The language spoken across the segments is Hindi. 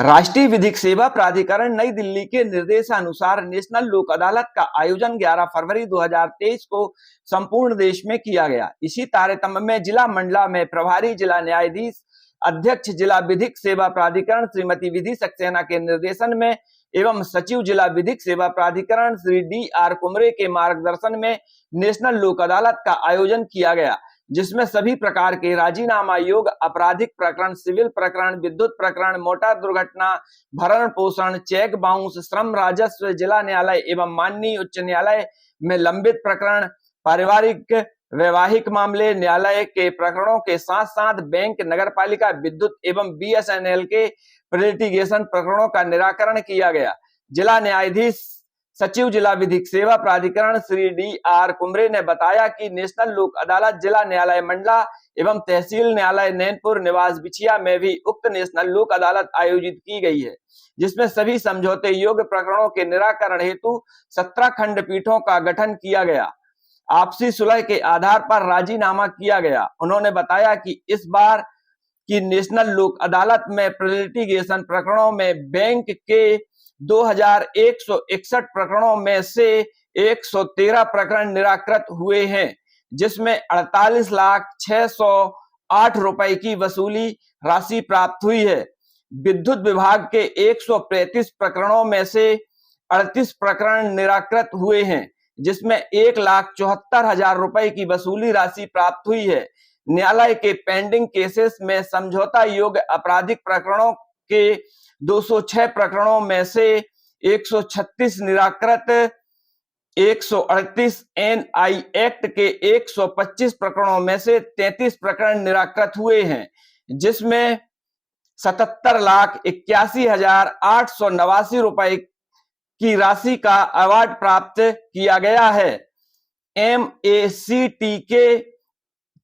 राष्ट्रीय विधिक सेवा प्राधिकरण नई दिल्ली के निर्देशानुसार नेशनल लोक अदालत का आयोजन 11 फरवरी 2023 को संपूर्ण देश में किया गया। इसी तारतम्य में जिला मंडला में प्रभारी जिला न्यायाधीश अध्यक्ष जिला विधिक सेवा प्राधिकरण श्रीमती विधि सक्सेना के निर्देशन में एवं सचिव जिला विधिक सेवा प्राधिकरण श्री D.R. कुमरे के मार्गदर्शन में नेशनल लोक अदालत का आयोजन किया गया, जिसमें सभी प्रकार के राजीनामा योग्य आपराधिक प्रकरण, सिविल प्रकरण, विद्युत प्रकरण, मोटर दुर्घटना, भरण पोषण, चेक बाउंस, श्रम राजस्व, जिला न्यायालय एवं माननीय उच्च न्यायालय में लंबित प्रकरण, पारिवारिक वैवाहिक मामले, न्यायालय के प्रकरणों के साथ साथ बैंक, नगरपालिका, विद्युत एवं BSNL के लिटिगेशन प्रकरणों का निराकरण किया गया। जिला न्यायाधीश सचिव जिला विधिक सेवा प्राधिकरण श्री D.R. कुमरे ने बताया कि नेशनल लोक अदालत जिला न्यायालय मंडला एवं तहसील न्यायालय नैनपुर निवास बिछिया में भी उक्त नेशनल लोक अदालत आयोजित की गई है, जिसमें सभी समझौते योग्य प्रकरणों के निराकरण हेतु 17 खंडपीठों का गठन किया गया। आपसी सुलह के आधार पर राजीनामा किया गया। उन्होंने बताया कि इस बार की नेशनल लोक अदालत में लिटिगेशन प्रकरणों में बैंक के 2161 प्रकरणों में से 113 प्रकरण निराकृत हुए हैं, जिसमें 48,608 रुपए की वसूली राशि प्राप्त हुई है। विद्युत विभाग के 135 प्रकरणों में से 38 प्रकरण निराकृत हुए हैं, जिसमें 1,74,000 रुपए की वसूली राशि प्राप्त हुई है। न्यायालय के पेंडिंग केसेस में समझौता योग्य आपराधिक प्रकरणों के 206 प्रकरणों में से 136 निराकृत, 138 NI एक्ट के 125 प्रकरणों में से 33 प्रकरण निराकृत हुए हैं, जिसमें 77,81,889 रुपए की राशि का अवार्ड प्राप्त किया गया है। MACT के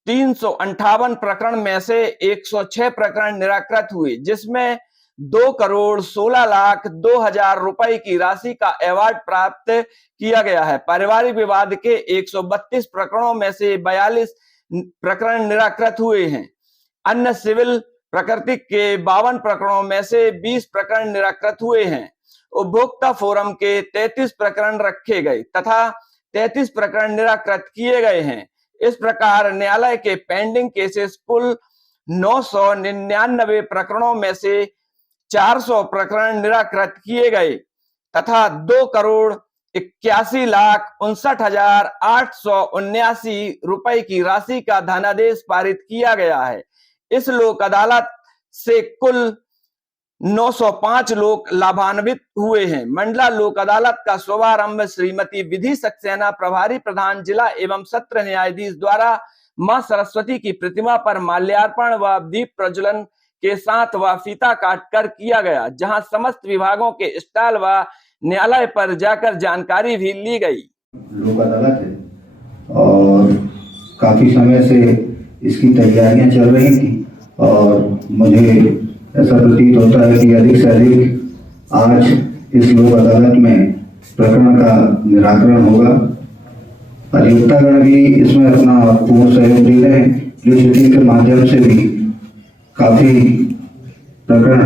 358 प्रकरण में से 106 प्रकरण निराकृत हुए, जिसमें 2,16,02,000 रुपए की राशि का अवार्ड प्राप्त किया गया है। पारिवारिक विवाद के 132 प्रकरणों में से 42 प्रकरण निराकृत हुए हैं। अन्य सिविल प्रकृति के 52 प्रकरणों में से 20 प्रकरण निराकृत हुए हैं। उपभोक्ता फोरम के 33 प्रकरण रखे गए तथा 33 प्रकरण निराकृत किए गए हैं। इस प्रकार न्यायालय के पेंडिंग केसेस कुल 999 प्रकरणों में से 400 प्रकरण निराकृत किए गए तथा 2,81,59,879 रुपए की राशि का धनादेश पारित किया गया है। इस लोक अदालत से कुल 905 लोग लाभान्वित हुए हैं। मंडला लोक अदालत का शुभारंभ श्रीमती विधि सक्सेना प्रभारी प्रधान जिला एवं सत्र न्यायाधीश द्वारा मां सरस्वती की प्रतिमा पर माल्यार्पण व दीप प्रज्वलन के साथ व फीता काटकर किया गया, जहां समस्त विभागों के स्टॉल व न्यायालय पर जाकर जानकारी भी ली गई। लोक अदालत है और काफी समय से इसकी तैयारियां चल रही थी और मुझे ऐसा प्रतीत होता है कि अधिक से अधिक आज इस लोक अदालत में प्रकरण का निराकरण होगा। अधिवक्तागण भी इसमें अपना पूर्ण सहयोग दे रहे हैं। लिटिगेशन के माध्यम से भी काफी प्रकरण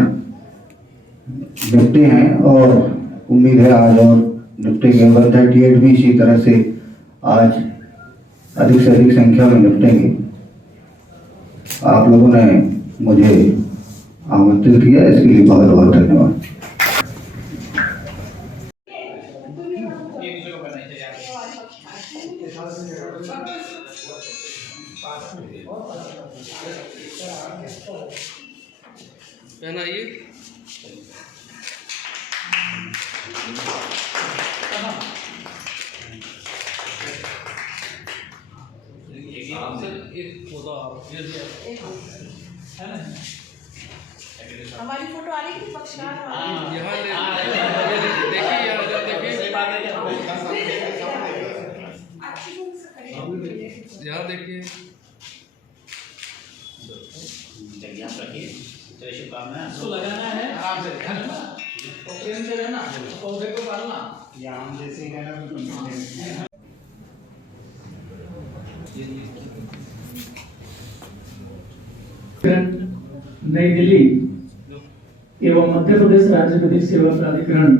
निपटे हैं और उम्मीद है आज और निपटेंगे। 138 भी इसी तरह से आज अधिक से अधिक संख्या में निपटेंगे। आप लोगों ने मुझे आमंत्रित किया, इसके लिए बहुत बहुत धन्यवाद। हमारी फोटो आ रही थी पक्षकार यहाँ देखिए यहाँ देखिए शुभकामनाएं। इसको लगाना है आराम से रहना, पौधे को पालना, या आम जैसे ही रहना। नई दिल्ली एवं मध्य प्रदेश राज्य विधिक सेवा प्राधिकरण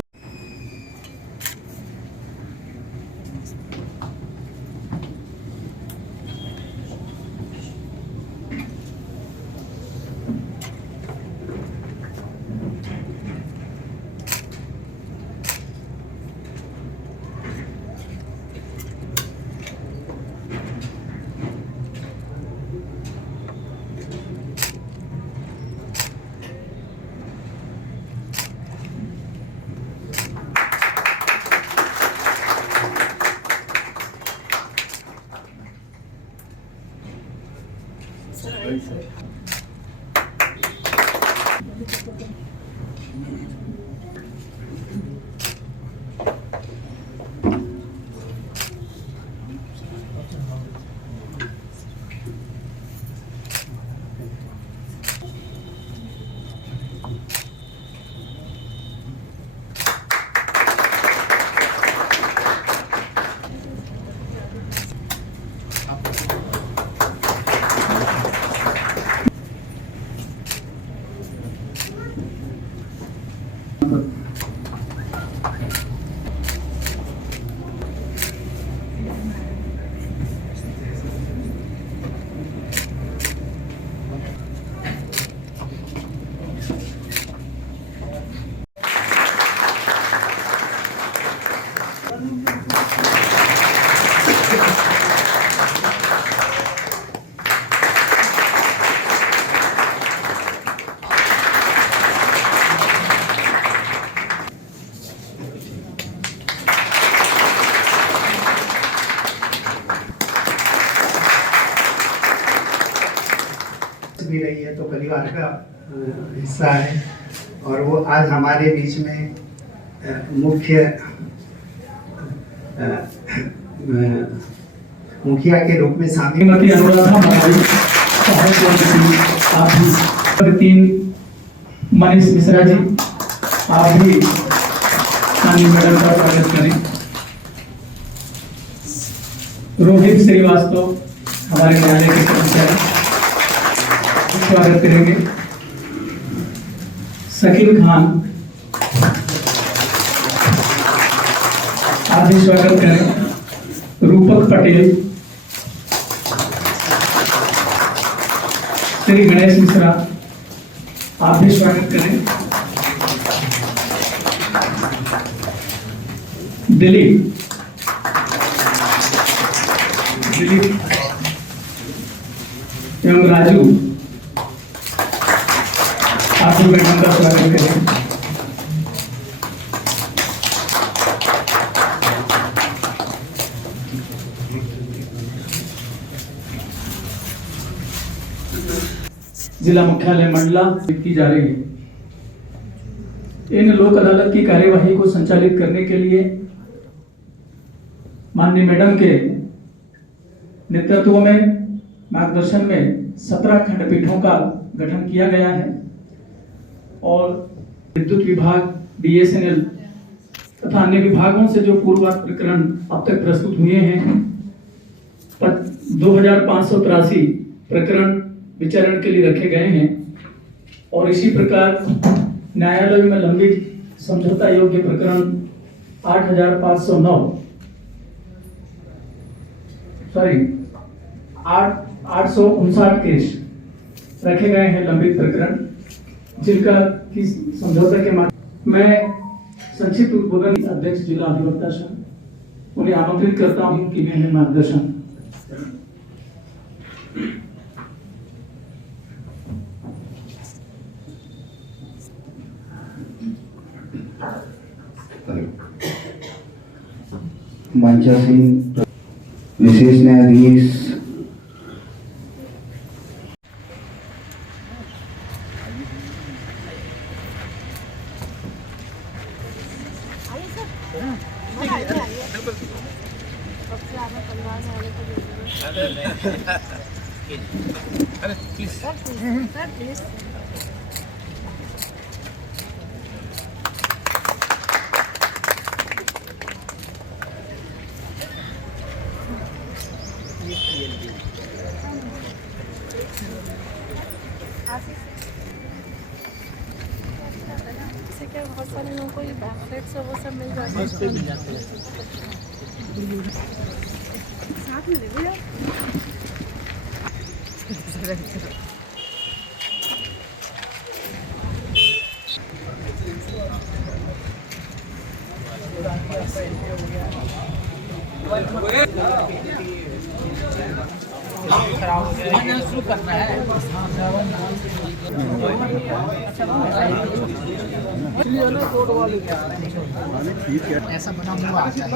भी रही है तो परिवार का हिस्सा है और वो आज हमारे बीच में मुखिया के रूप में शामिल। श्रीमती अनुराधा मनाई, आप भी 3 मनीष मिश्रा जी, आप भी सानी मैडम का स्वागत करें। रोहित श्रीवास्तव हमारे न्यायालय के कर्मचारी स्वागत करेंगे। शकील खान आप भी स्वागत करें। रूपक पटेल, श्री गणेश मिश्रा आप भी स्वागत करें। दिलीप एवं राजू आप भी मैडम का स्वागत करें। जिला मुख्यालय मंडला की जा रही है। इन लोक अदालत की कार्यवाही को संचालित करने के लिए माननीय मैडम के नेतृत्व में मार्गदर्शन में 17 खंडपीठों का गठन किया गया है और विद्युत विभाग, बीएसएनएल तथा अन्य विभागों से जो पूर्ववत प्रकरण अब तक प्रस्तुत हुए हैं 2583 प्रकरण विचारण के लिए रखे गए हैं और इसी प्रकार न्यायालय में लंबित समझौता योग्य प्रकरण 859 केस रखे गए हैं लंबित प्रकरण, जिनका की समझौता के माध्यम मैं संक्षिप्त उद्बोधन अध्यक्ष जिला अधिवक्ता संघ उन्हें आमंत्रित करता हूं कि वे हमें मार्गदर्शन। मंचा सिंह, विशेष न्यायाधीश क्या बहुत सारे लोगों को ये पैम्फलेट्स और वो सब मिल जाते हैं। साथ में ले लो। शुरू करना है। ऐसा बना हुआ आता है।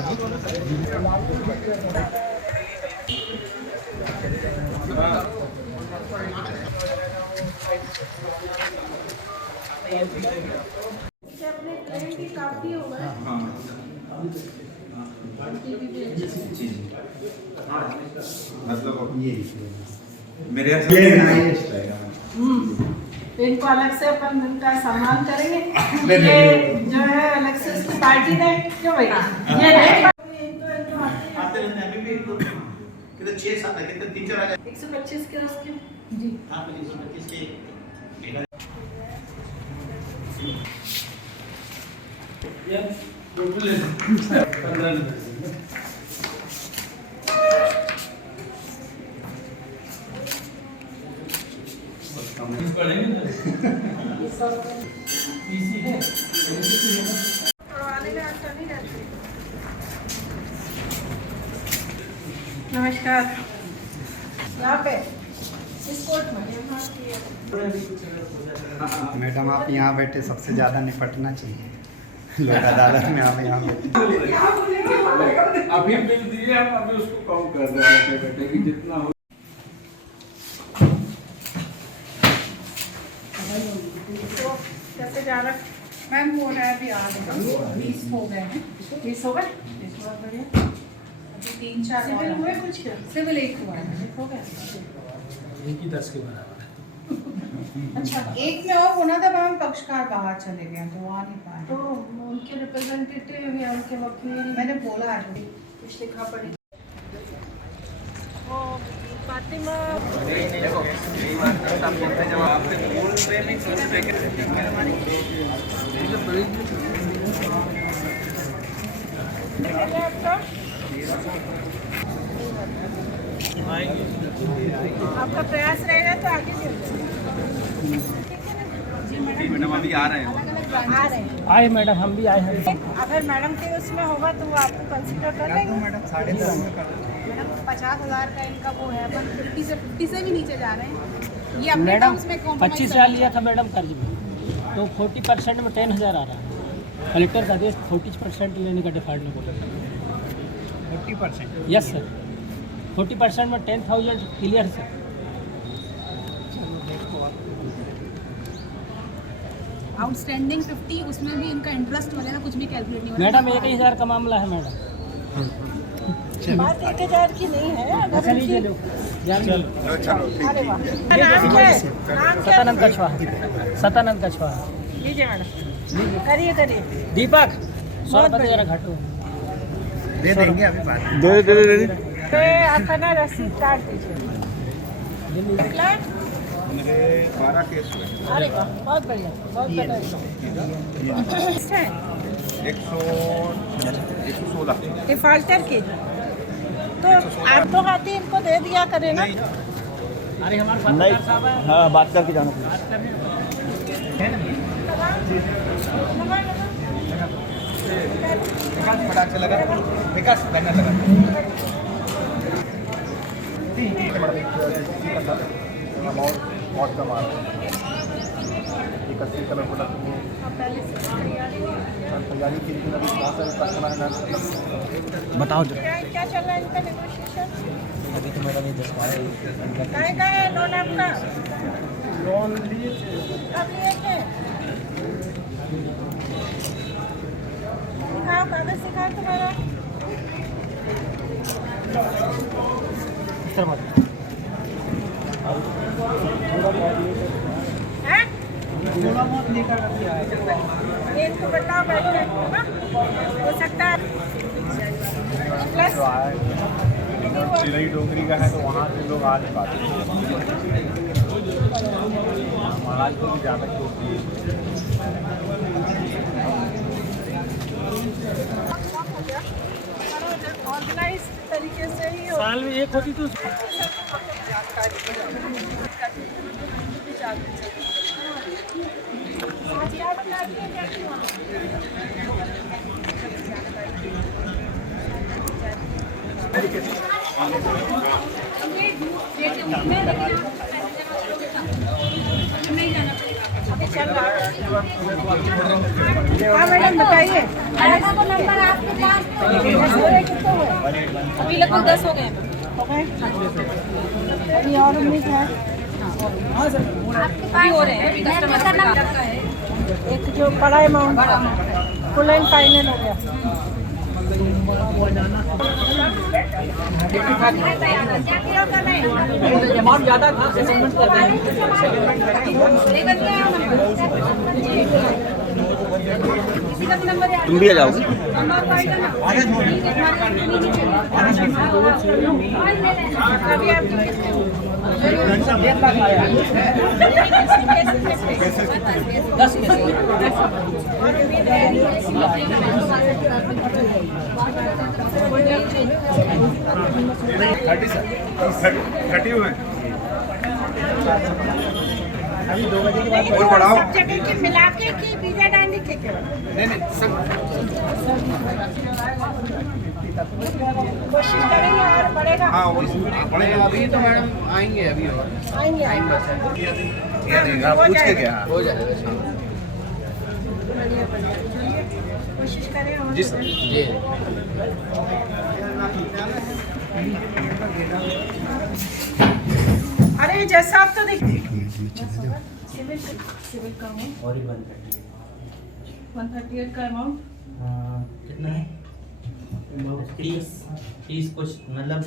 अपने ट्रेन की काफी होगा। मतलब ये मेरे इनको अलग से अपन इनका सम्मान करेंगे। ये जो है अलग से इसकी पार्टी दे क्यों भाई ये नहीं आते रहते हैं अभी भी कितने 6-7 कितने 3-4 आ जाए 125 के उसके जी हां 125 के नमस्कार। यहाँ पे इस कोर्ट में मैडम आप यहाँ बैठे सबसे ज़्यादा निपटना चाहिए लोक अदालत में आप यहाँ बैठे अभी बिल दिए हम अभी उसको कम कर रहे हैं बैठे कि जितना हो। तो कैसे जा रहा मैम हो रहा है अभी आ रहे 20 हो गए हैं 20 हो गए बहुत बढ़िया। अभी 3-4 सिविल हुए कुछ क्या सिविल एक हुआ है हो गया एक ही 10 के बराबर है। अच्छा एक में और होना था मैम पक्षकार बाहर चले गए तो आ नहीं पाए। तो उनके रिप्रेजेंटेटिव या उनके वकील मैंने बोला है कुछ लिखा पड़ी वो फातिमा आपका प्रयास रहेगा तो आगे जी मैडम अभी आ रहे हैं आ रहे हैं। आए मैडम हम भी आए हैं। अगर मैडम के उसमें होगा तो वो आपको कंसिडर कर लेंगे। मैडम 10.5 में कर मैडम 50,000 का इनका वो है अपन 50 से भी नीचे जा रहे हैं। ये अपने मैडम टर्म्स में compromise 25,000 लिया था मैडम कर्ज में तो 40% में 10,000 आ रहा है। कलेक्टर का आदेश 40% लेने का डिफॉल्ट नहीं बोला 40%। यस सर 40% में 10,000 क्लियर सर। आउटस्टैंडिंग 50 उसमें भी इनका इंटरेस्ट वगैरह कुछ भी कैलकुलेट नहीं होगा। मैडम 1,000 का मामला है मैडम। बात 1,000 की नहीं है। अगर चलिए उनकी- चलो अरे वाह नाम क्या है? नाम क्या सतानंद कछवाहा सतानंद कछवाहा लीजिए मैडम करिए दीपक 100 रुपये जरा घटो दे देंगे अभी बात पे अपना रसीद काट दीजिए। निकला? मेरे 12 केस हुए अरे वाह बहुत बढ़िया बहुत बढ़िया। अच्छा है 116 डिफाल्टर के तो आप तो हाथी इनको दे दिया करें ना। अरे हमारे पत्रकार साहब हैं। हाँ बात करके जाना बड़ा अच्छा लगा विकास धन्यवाद लगा बहुत कम आ रहा है 31 कलर प्रोडक्ट तैयारी की थी अभी बहुत सारे बताओ क्या चल रहा है इनका नेगोशिएशन? अभी तो मेरा नहीं दस का है लोन आपका? लोन कब लिए थे? दिखाओ कागज दिखाओ तुम्हारा। हैं? थोड़ा बहुत लेकर रखिए ये इनको बताओ बैठ के हाँ? हो सकता है प्लस चिरई डोगरी का है तो वहाँ से लोग आ नहीं पाते महाराज को भी ज़्यादा साल में एक होती तो हाँ मैडम बताइए। नंबर आपके पास अभी लगभग 10 हो गए हैं। अभी और उम्मीद है। आपके पास हो रहे हैं अभी कस्टमर का है। एक जो बड़ा अमाउंट फुल एंड फाइनल हो गया। अमाउंट ज़्यादा था सेटलमेंट कर रहे तुम भी आ जाओ। और बढ़ाओ सब जगह के मिला के कि पिज्जा डालने के कोशिश करेंगे और बढ़ेगा। हाँ बढ़ेगा अभी तो मैडम आएंगे अभी पूछ के क्या हो जाएगा कोशिश करें और जी सर जी अरे जैसा आप तो देखिए सिविल का अमाउंट और 138 का अमाउंट कितना है 30 कुछ मतलब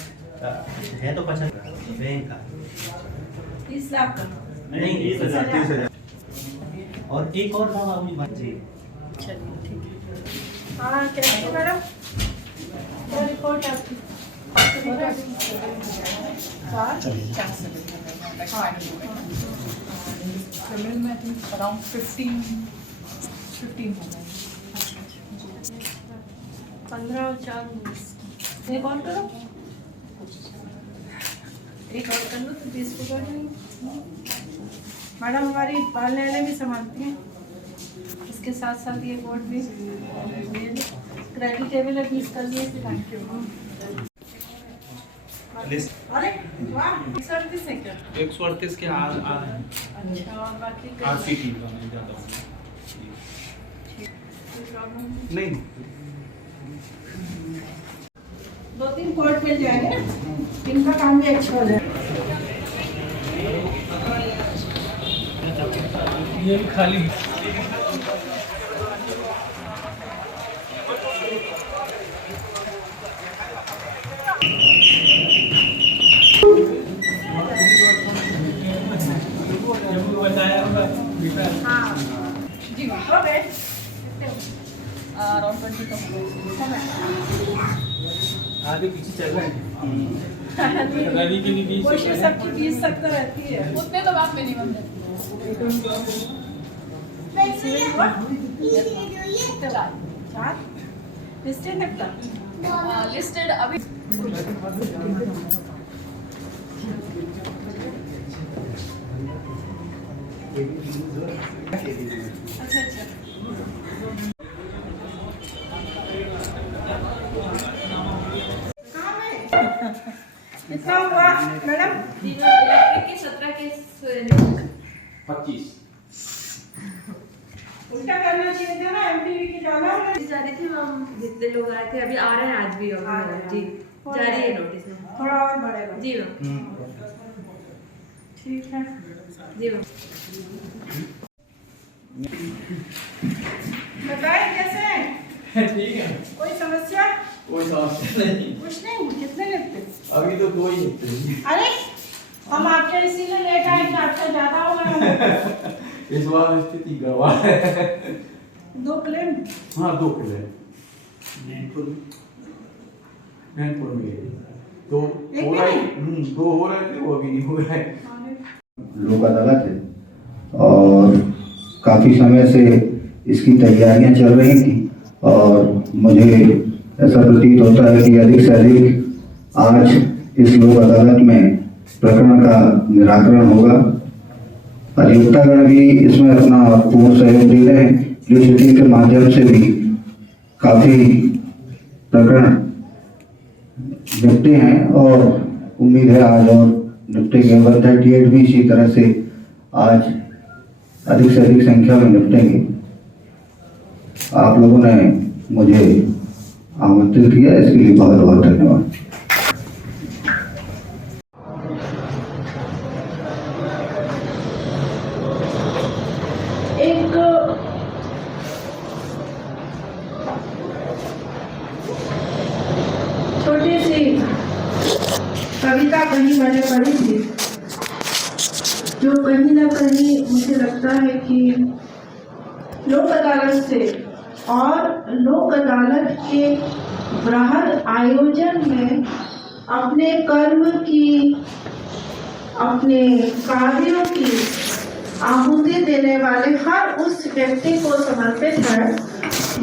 है तो 50 बैंक का 30 लाख का नहीं 30,000 और एक और था बाबू जी चलिए ठीक है। हाँ कैसे मैडम क्या रिपोर्ट आपकी सिविल में अराउंड 15 हो गए 15 और 4 19 एक और करो एक और कर लो तो 20 को कर देंगे। मैडम हमारी बाल लेने भी संभालती हैं इसके साथ साथ ये बोर्ड भी क्रेडिट टेबल है 20 कर दिए। अरे वाह 138 है क्या 138 के आ रहे हैं। अच्छा और बाकी RCT का मैं जाता हूँ नहीं 2-3 कोड मिल जाएंगे इनका काम भी अच्छा हो जाए। ये भी खाली बताया हाँ जी हो गए अराउंड 20 का आगे पीछे चल रहे हैं रवि के लिए कोशिश सबकी 20 तक तो रहती है। उतने तो बात मिनिमम है। सिविल हुआ कितने बार 4 लिस्टेड तक था लिस्टेड अभी अच्छा अच्छा कितना हुआ मैडम इलेक्ट्रिक के 17 के 25 उल्टा करना चाहिए था ना एमटीवी की जाना जा रही थी हम जितने लोग आए थे अभी आ रहे हैं आज भी जी जारी है नोटिस में थोड़ा और बढ़ेगा जी मैम ठीक है जी मैम बताए कैसे हैं ठीक है कोई समस्या कोई समस्या नहीं कुछ नहीं कितने लेते अभी तो कोई नहीं अरे हम आपके इसीलिए लेट आए कि आपसे ज्यादा हो गए इस बार स्थिति गड़बड़ है 2 प्लेन हाँ 2 प्लेन नैनपुर में तो हो रहा है 2 हो रहे थे वो अभी नहीं हो रहे लोक अदालत है और काफ़ी समय से इसकी तैयारियां चल रही थी और मुझे ऐसा प्रतीत होता है कि अधिक से अधिक आज इस लोक अदालत में प्रकरण का निराकरण होगा। अधिवक्तागण भी इसमें अपना पूर्ण सहयोग दे रहे हैं। लीड के माध्यम से भी काफी प्रकरण निपटे हैं और उम्मीद है आज और निपटेंगे। 138 भी इसी तरह से आज अधिक से अधिक संख्या में निपटेंगे। आप लोगों ने मुझे आमंत्रित किया, इसके लिए बहुत बहुत धन्यवाद। एक छोटी सी कविता कहीं मैंने पढ़ी थी, जो कहीं ना कहीं मुझे लगता है कि लोक अदालत से और लोक अदालत के बृहद आयोजन में अपने कर्म की, अपने कार्यों की आहुति देने वाले हर उस व्यक्ति को समर्पित है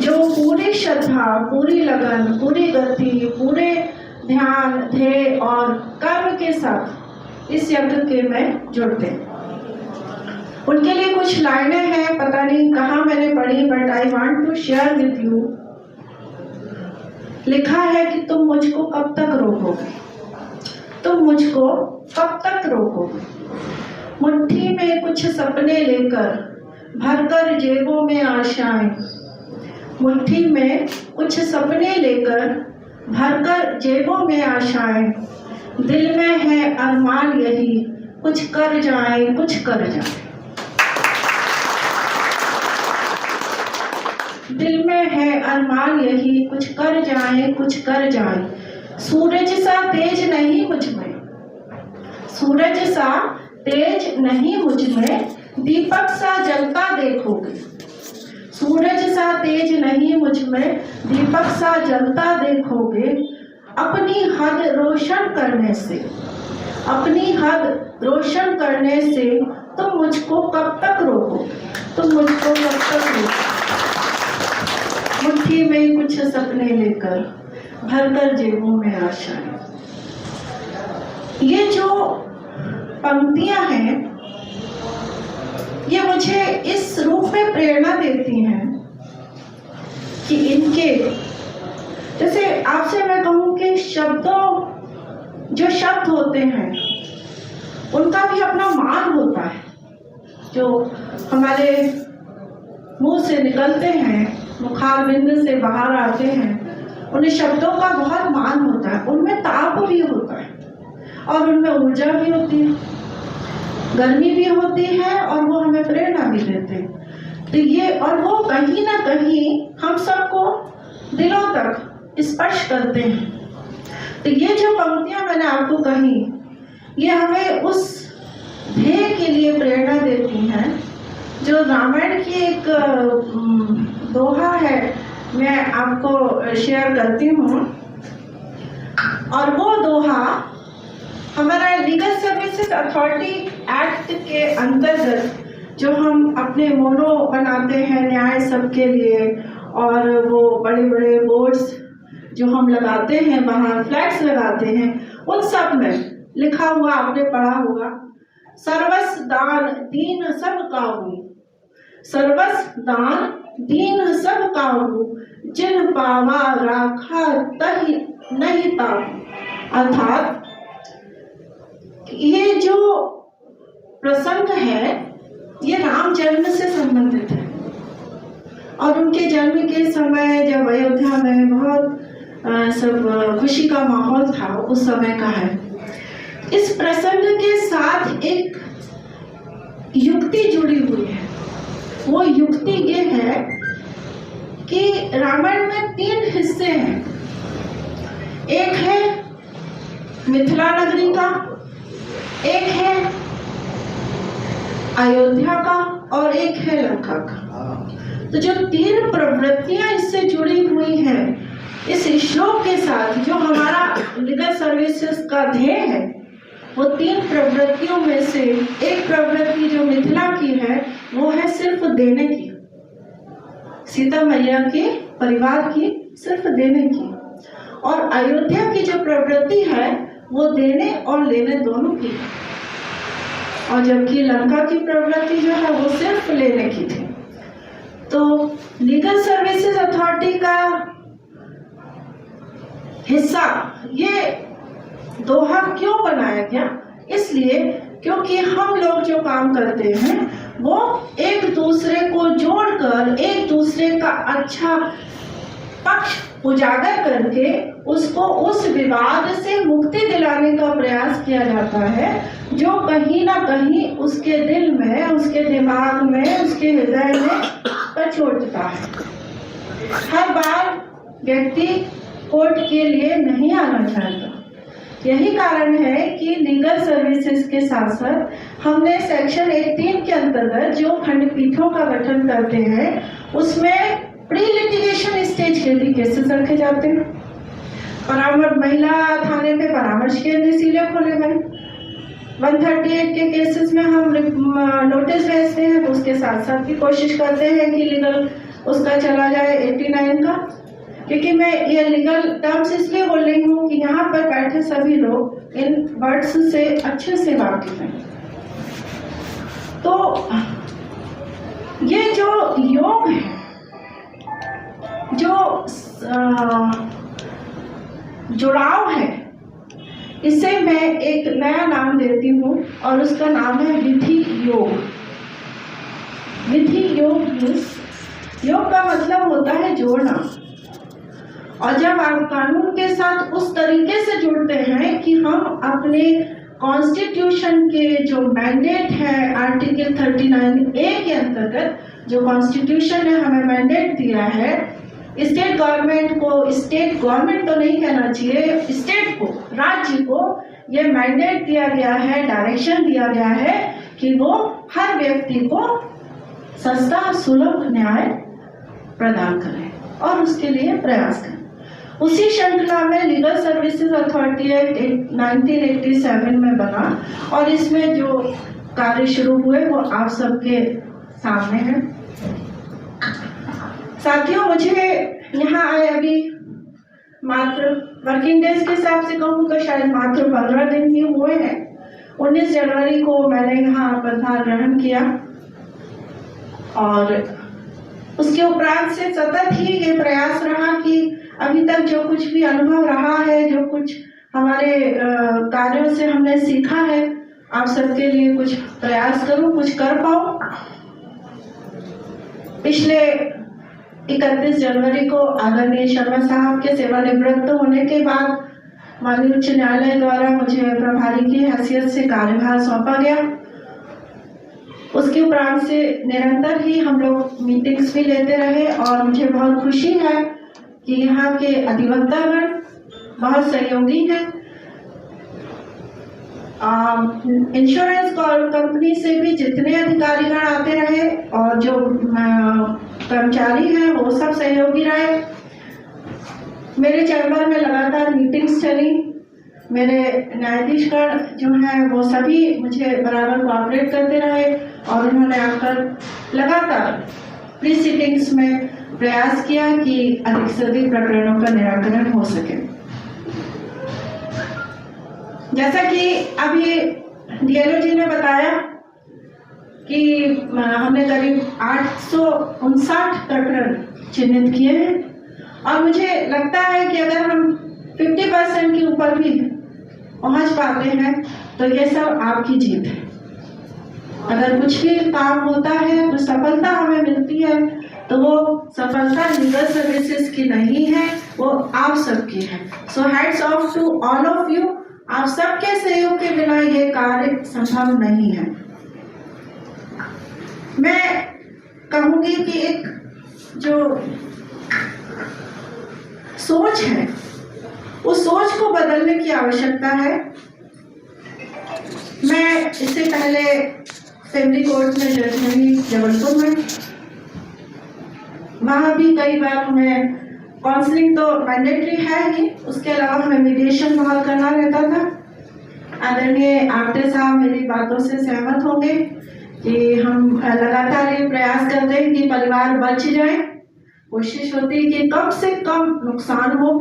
जो पूरी श्रद्धा, पूरी लगन, पूरी गति, पूरे ध्यान, ध्येय और कर्म के साथ इस यज्ञ के में जुड़ते हैं। उनके लिए कुछ लाइनें हैं, पता नहीं कहाँ मैंने पढ़ी, but I want to share with you. लिखा है कि तुम मुझको कब तक रोकोगे, तुम मुझको कब तक रोकोगे। मुट्ठी में कुछ सपने लेकर भरकर जेबों में आशाएं, मुट्ठी में कुछ सपने लेकर भरकर जेबों में आशाएं, दिल में है अरमान यही कुछ कर जाए, कुछ कर जाए। दिल में है अरमान यही कुछ कर जाए, कुछ कर जाए। सूरज सा तेज नहीं मुझ में, सूरज सा तेज नहीं मुझ में, दीपक सा जलता देखोगे। सूरज सा तेज नहीं मुझ में, दीपक सा जलता देखोगे। अपनी हद रोशन करने से, अपनी हद रोशन करने से तुम मुझको कब तक रोकोगे, तुम मुझको कब तक रोकोगे। मुट्ठी में कुछ सपने लेकर भरकर जेबों में आशाएं। ये जो पंक्तियां हैं ये मुझे इस रूप में प्रेरणा देती हैं कि इनके जैसे आपसे मैं कहूं कि शब्दों, जो शब्द होते हैं उनका भी अपना मान होता है। जो हमारे मुंह से निकलते हैं, मुखारबिंद से बाहर आते हैं, उन शब्दों का बहुत मान होता है, उनमें ताप भी होता है और उनमें ऊर्जा भी होती है, गर्मी भी होती है और वो हमें प्रेरणा भी देते हैं। तो ये और वो कहीं ना कहीं हम सबको दिलों तक स्पर्श करते हैं। तो ये जो पंक्तियां मैंने आपको कही ये हमें उस ध्येय के लिए प्रेरणा देती हैं जो रामायण की एक दोहा है, मैं आपको शेयर करती हूँ। और वो दोहा हमारा लीगल सर्विसेज अथॉरिटी एक्ट के अंतर्गत जो हम अपने मोनो बनाते हैं न्याय सबके लिए, और वो बड़े बड़े बोर्ड्स जो हम लगाते हैं, बाहर फ्लैग्स लगाते हैं, उन सब में लिखा हुआ आपने पढ़ा होगा, सर्वस दान दीन सब काहू, सर्वस दान दीन सब काहू, जिन पावा राखा तहि नहीं ताहू। अर्थात ये जो प्रसंग है ये राम जन्म से संबंधित है और उनके जन्म के समय जब अयोध्या में बहुत सब खुशी का माहौल था, उस समय का है। इस प्रसंग के साथ एक युक्ति जुड़ी हुई है। वो युक्ति ये है कि रामायण में 3 हिस्से हैं। एक है मिथिला नगरी का, एक है अयोध्या का और एक है लंका का। तो जो 3 प्रवृत्तियां इससे जुड़ी हुई हैं इस श्लोक के साथ, जो हमारा लीगल सर्विसेज का ध्येय है, वो 3 प्रवृत्तियों में से एक प्रवृत्ति जो मिथिला की है वो है सिर्फ देने की, सीता मैया के परिवार की सिर्फ देने की। और अयोध्या की जो प्रवृत्ति है वो देने और लेने दोनों की है, और जबकि लंका की प्रवृत्ति जो है वो सिर्फ लेने की थी। तो लीगल सर्विसेज अथॉरिटी का हिस्सा ये दोहा क्यों बनाया गया? इसलिए क्योंकि हम लोग जो काम करते हैं वो एक दूसरे को जोड़कर एक दूसरे का अच्छा पक्ष उजागर करके उसको उस विवाद से मुक्ति दिलाने का प्रयास किया जाता है, जो कहीं ना कहीं उसके दिल में, उसके दिमाग में, उसके हृदय में कचोटता है। हर बार व्यक्ति कोर्ट के लिए नहीं आना चाहता। यही कारण है कि लीगल सर्विसेज के साथ साथ हमने सेक्शन 18 के अंतर्गत जो खंडपीठों का गठन करते हैं उसमें प्री लिटिगेशन स्टेज के भी केसेस रखे जाते हैं। परामर्श महिला थाने पे परामर्श केंद्र इसीलिए खोले गए। 138 के केसेस में हम नोटिस भेजते हैं तो उसके साथ साथ भी कोशिश करते हैं कि लीगल उसका चला जाए 89 का, क्योंकि मैं ये लीगल टर्म्स इसलिए बोल रही हूँ कि यहाँ पर बैठे सभी लोग इन वर्ड्स से अच्छे से वाकिफ हैं। तो ये जो योग है, जो जुड़ाव है, इसे मैं एक नया नाम देती हूँ और उसका नाम है विधि योग। विधि योग का मतलब होता है जोड़ना। और जब आप कानून के साथ उस तरीके से जुड़ते हैं कि हम अपने कॉन्स्टिट्यूशन के जो मैंडेट है आर्टिकल 39A के अंतर्गत, जो कॉन्स्टिट्यूशन ने हमें मैंडेट दिया है, स्टेट गवर्नमेंट को, स्टेट गवर्नमेंट तो नहीं कहना चाहिए, स्टेट को, राज्य को ये मैंडेट दिया गया है, डायरेक्शन दिया गया है कि वो हर व्यक्ति को सस्ता सुलभ न्याय प्रदान करें और उसके लिए प्रयास करें। उसी श्रृंखला में लीगल सर्विसेज अथॉरिटी एक्ट 1987 में बना और इसमें जो कार्य शुरू हुए वो आप सबके सामने है। साथियों, मुझे यहाँ आए अभी मात्र वर्किंग डेज के हिसाब से कहूँ तो शायद मात्र 15 दिन ही हुए हैं। 19 जनवरी को मैंने यहाँ पदभार ग्रहण किया और उसके उपरांत से सतत ही ये प्रयास रहा कि अभी तक जो कुछ भी अनुभव रहा है, जो कुछ हमारे कार्यों से हमने सीखा है, आप सबके लिए कुछ प्रयास करूं, कुछ कर पाऊं। पिछले 31 जनवरी को आदरणीय शर्मा साहब के सेवानिवृत्त होने के बाद माननीय उच्च न्यायालय द्वारा मुझे प्रभारी की हैसियत से कार्यभार सौंपा गया। उसके उपरांत से निरंतर ही हम लोग मीटिंग्स भी लेते रहे और मुझे बहुत खुशी है कि यहाँ के अधिवक्तागण बहुत सहयोगी हैं। इंश्योरेंस कंपनी से भी जितने अधिकारीगण आते रहे और जो कर्मचारी हैं वो सब सहयोगी रहे। मेरे चैम्बर में लगातार मीटिंग्स चली। मेरे न्यायाधीशगण जो हैं वो सभी मुझे बराबर कोऑपरेट करते रहे और उन्होंने आकर लगातार प्री सिटिंग्स में प्रयास किया कि अधिक से अधिक प्रकरणों का निराकरण हो सके। जैसा कि अभी डीएलओ जी ने बताया कि हमने करीब 859 प्रकरण चिन्हित किए हैं और मुझे लगता है कि अगर हम 50% के ऊपर भी पहुंच पाते हैं तो ये सब आपकी जीत है। अगर कुछ भी काम होता है, कुछ सफलता हमें मिलती है तो वो सफलता लीगल सर्विसेज की नहीं है, वो आप सबकी है। So hats off to all of you. आप सबके सहयोग के बिना ये कार्य संभव नहीं है। मैं कहूंगी कि एक जो सोच है उस सोच को बदलने की आवश्यकता है। मैं इससे पहले फैमिली कोर्ट में जज रही जबलपुर में, वहाँ भी कई बार हमें काउंसलिंग तो मैंडेटरी है ही, उसके अलावा हमें मीडिएशन बहुत करना रहता था। आदरणीय आप्टे साहब मेरी बातों से सहमत होंगे कि हम लगातार ये प्रयास करते हैं कि परिवार बच जाए। कोशिश होती है कि कम से कम नुकसान हो।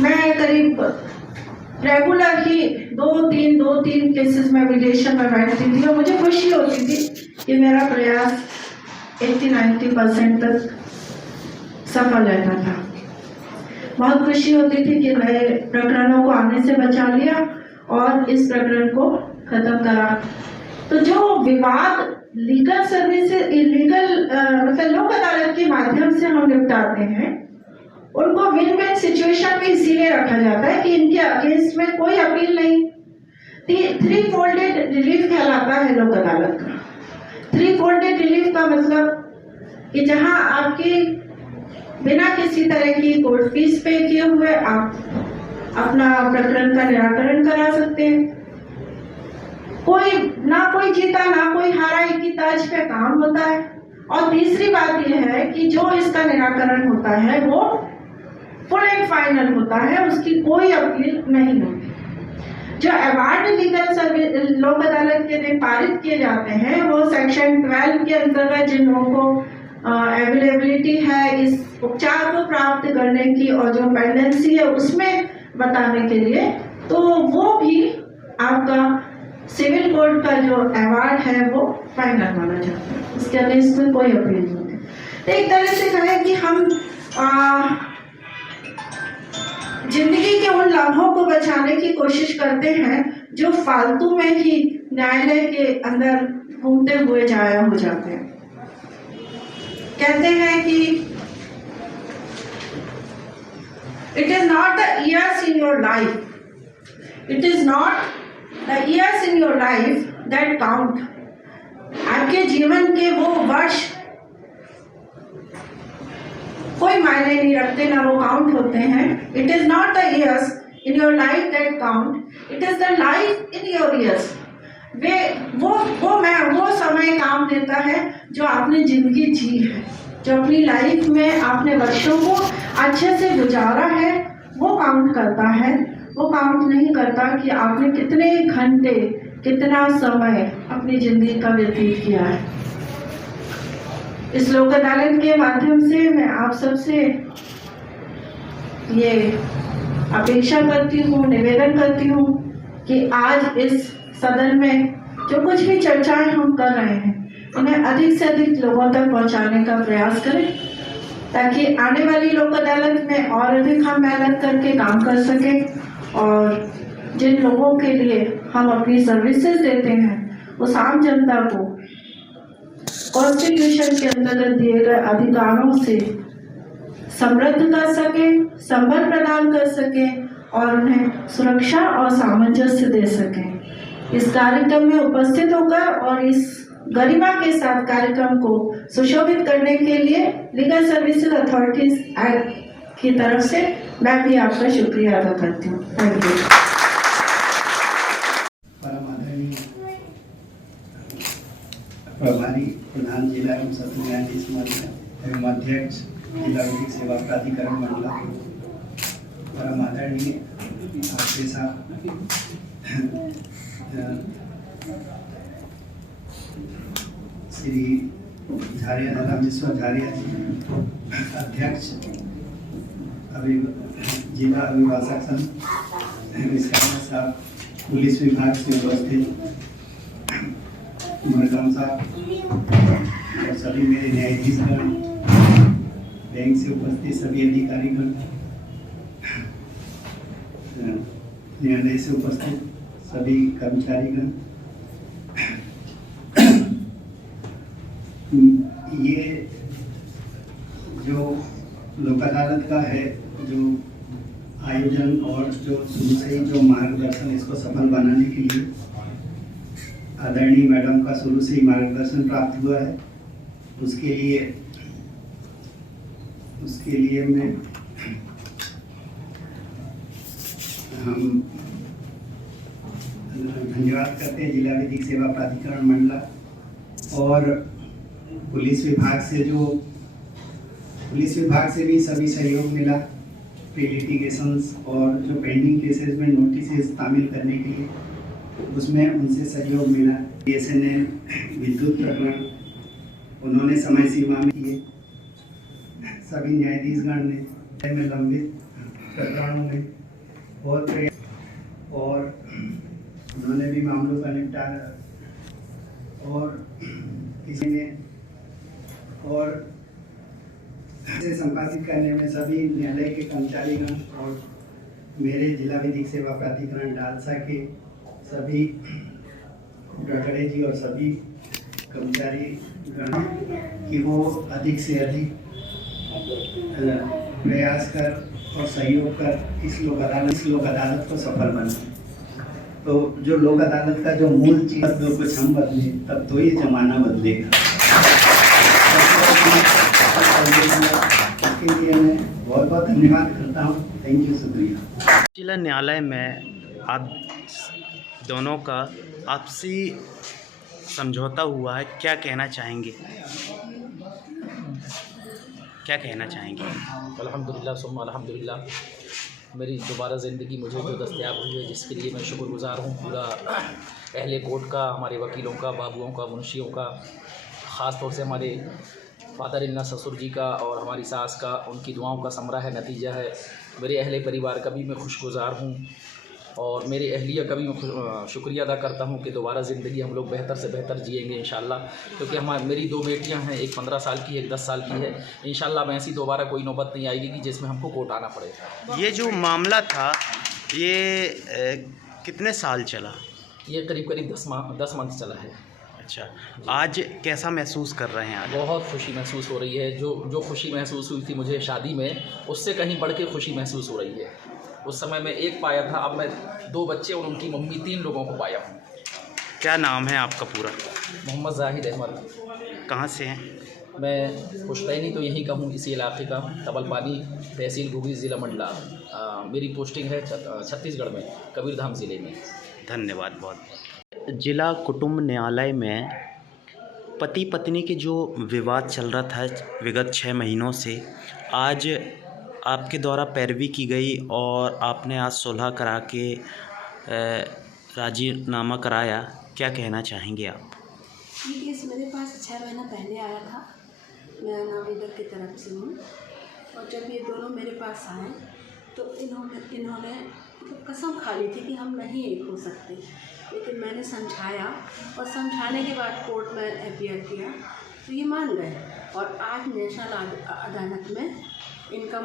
मैं करीब रेगुलर ही दो तीन केसेस में मीडिएशन में बैठती थी और मुझे खुशी होती थी कि मेरा प्रयास 80-90% तक सफल रहता था। बहुत खुशी होती थी कि मैं प्रकरणों को आने से बचा लिया और इस प्रकरण को खत्म करा। तो जो विवाद लीगल सर्विस इलीगल मतलब लोक अदालत के माध्यम से हम निपटाते हैं, उनको विन विन सिचुएशन में इसीलिए रखा जाता है कि इनके अगेंस्ट में कोई अपील नहीं। 3-folded रिलीफ कहलाता है लोक अदालत का। 3-folded रिलीफ का मतलब कि जहां आपकी बिना किसी तरह की कोर्ट फीस पे किए हुए आप अपना प्रकरण का निराकरण करा सकते हैं। कोई जीता ना कोई हारा, एक ही तर्ज पे काम होता है। और तीसरी बात यह है कि जो इसका निराकरण होता है वो फुल एंड फाइनल होता है, उसकी कोई अपील नहीं होती। जो अवार्ड लीगल सर्विस लोक अदालत के लिए पारित किए जाते हैं वो सेक्शन 12 के अंतर्गत जिन लोगों को अवेलेबिलिटी है इस उपचार को प्राप्त करने की और जो पेंडेंसी है उसमें बताने के लिए, तो वो भी आपका सिविल कोर्ट का जो अवार्ड है वो फाइनल माना जाता है। उसके अगेंस्ट में कोई अपील नहीं होती। तो एक तरह से कहें कि हम जिंदगी के उन लम्हों को बचाने की कोशिश करते हैं जो फालतू में ही न्यायालय के अंदर घूमते हुए जाया हो जाते हैं। कहते हैं कि it is not the years in your life, it is not the years in your life that count. आपके जीवन के वो वर्ष कोई मायने नहीं रखते, ना वो काउंट होते हैं। It is not the years in your life that count, it is the life in your ears. वो समय काम देता है जो आपने जिंदगी जी है, जो अपनी लाइफ में आपने वर्षों को अच्छे से गुजारा है, वो काउंट करता है। वो काउंट नहीं करता कि आपने कितने घंटे कितना समय अपनी जिंदगी का व्यतीत किया है। इस लोक अदालत के माध्यम से मैं आप सबसे ये अपेक्षा करती हूँ, निवेदन करती हूँ कि आज इस सदन में जो कुछ भी चर्चाएं हम कर रहे हैं उन्हें अधिक से अधिक लोगों तक पहुंचाने का प्रयास करें, ताकि आने वाली लोक अदालत में और अधिक हम मेहनत करके काम कर सकें और जिन लोगों के लिए हम अपनी सर्विसेज देते हैं उस आम जनता को कॉन्स्टिट्यूशन के अंतर्गत दिए गए अधिकारों से समृद्ध कर सकें, संबल प्रदान कर सकें और उन्हें सुरक्षा और सामंजस्य दे सकें। इस कार्यक्रम में उपस्थित होकर और इस गरिमा के साथ कार्यक्रम को सुशोभित करने के लिए लीगल सर्विसेज अथॉरिटीज एक्ट की तरफ से मैं भी आपका शुक्रिया अदा करती हूँ। Thank you. प्रभारी प्रधान जिला एवं सत्र न्यायाधीश एवं अध्यक्ष जिला विधिक सेवा प्राधिकरण मंडला, परम आदरणीय आपके साथ श्री झारिया रामेश्वर झारिया जी अध्यक्ष जिला अभिभाषक संघ, साहब पुलिस विभाग से उपस्थित मरकम साहब और सभी मेरे न्यायाधीशगण, बैंक से उपस्थित सभी अधिकारीगण, न्यायालय से उपस्थित सभी कर्मचारीगण, ये जो लोक अदालत का है जो आयोजन और जो शुरू से ही जो मार्गदर्शन इसको सफल बनाने के लिए आदरणीय मैडम का शुरू से ही मार्गदर्शन प्राप्त हुआ है, उसके लिए हम धन्यवाद करते हैं जिला विधिक सेवा प्राधिकरण मंडला और पुलिस विभाग से भी सभी सहयोग मिला प्री लिटिगेशंस और जो पेंडिंग केसेस में नोटिस तामील करने के लिए, उसमें उनसे सहयोग मिला। BSNL विद्युत प्रकरण उन्होंने समय सीमा में किए, सभी न्यायाधीशगण ने लंबित प्रकरणों में बहुत और उन्होंने भी मामलों का निपटारा और किसी ने और इसे संपादित करने में सभी न्यायालय के कर्मचारीगण और मेरे जिला विधिक सेवा प्राधिकरण डालसा के सभी डॉक्टर जी और सभी कर्मचारी गण कि वो अधिक से अधिक प्रयास कर और सहयोग कर इस लोक अदालत को सफल बनाए। तो जो लोक अदालत का जो मूल चीज जो कुछ हम बदले तब तो ये जमाना बदलेगा। इसके लिए मैं बहुत बहुत धन्यवाद करता हूँ। थैंक यू, शुक्रिया। जिला न्यायालय में आप दोनों का आपसी समझौता हुआ है, क्या कहना चाहेंगे? क्या कहना चाहेंगे? अल्हम्दुलिल्लाह सुम्मा अल्हम्दुलिल्लाह, मेरी दोबारा ज़िंदगी मुझे जो दस्तयाब हुई है जिसके लिए मैं शुक्रगुज़ार हूँ पूरा अहले कोर्ट का, हमारे वकीलों का, बाबुओं का, मुंशियों का, ख़ास तौर से हमारे फादर इन लॉ ससुर जी का और हमारी सास का। उनकी दुआओं का समरा है, नतीजा है। मेरे अहले परिवार का भी मैं खुशगुज़ार हूँ और मेरी अहलिया का भी मैं शुक्रिया अदा करता हूँ कि दोबारा ज़िंदगी हम लोग बेहतर से बेहतर जिएंगे इंशाल्लाह। क्योंकि मेरी 2 बेटियाँ हैं, एक 15 साल की है, एक 10 साल की है। इंशाल्लाह मैं ऐसी दोबारा कोई नौबत नहीं आएगी कि जिसमें हमको कोर्ट आना पड़े। ये जो मामला था ये कितने साल चला? ये करीब 10 मंथ चला है। अच्छा, आज कैसा महसूस कर रहे हैं? आज बहुत खुशी महसूस हो रही है। जो खुशी महसूस हुई थी मुझे शादी में, उससे कहीं बढ़ के खुशी महसूस हो रही है। उस समय मैं एक पाया था, अब मैं 2 बच्चे और उनकी मम्मी 3 लोगों को पाया हूँ। क्या नाम है आपका पूरा? मोहम्मद जाहिद अहमद। कहाँ से हैं? मैं पुश्तैनी तो यहीं का हूँ, इसी इलाके का, तबलपानी, तहसील घुघरी, ज़िला मंडला। मेरी पोस्टिंग है छत्तीसगढ़ में, कबीरधाम ज़िले में। धन्यवाद बहुत। जिला कुटुंब न्यायालय में पति पत्नी के जो विवाद चल रहा था विगत 6 महीनों से, आज आपके द्वारा पैरवी की गई और आपने आज सुलह करा के राजीनामा कराया। क्या कहना चाहेंगे आप? ये केस मेरे पास 6 महीना पहले आया था। मैं नाविदर की तरफ से हूँ और जब ये दोनों मेरे पास आए तो इन्होंने कसम खा ली थी कि हम नहीं एक हो सकते, लेकिन मैंने समझाया और समझाने के बाद कोर्ट में अपीयर किया तो ये मान गए। और आज नेशनल अदालत में इनका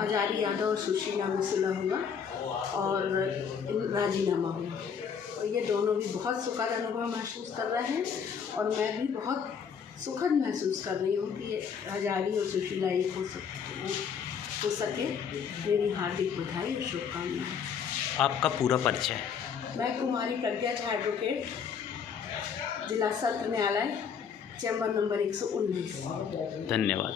आजारी यादव और सुशीला में सुलह हुआ और राजीनामा हुआ और ये दोनों भी बहुत सुखद अनुभव महसूस कर रहे हैं और मैं भी बहुत सुखद महसूस कर रही हूँ कि आजारी और सुशीला एक हो सके। मेरी हार्दिक बधाई और शुभकामनाएं। आपका पूरा परिचय? मैं कुमारी प्रज्ञा झा, एडवोकेट, जिला सत्र न्यायालय, चैम्बर नंबर 119। धन्यवाद।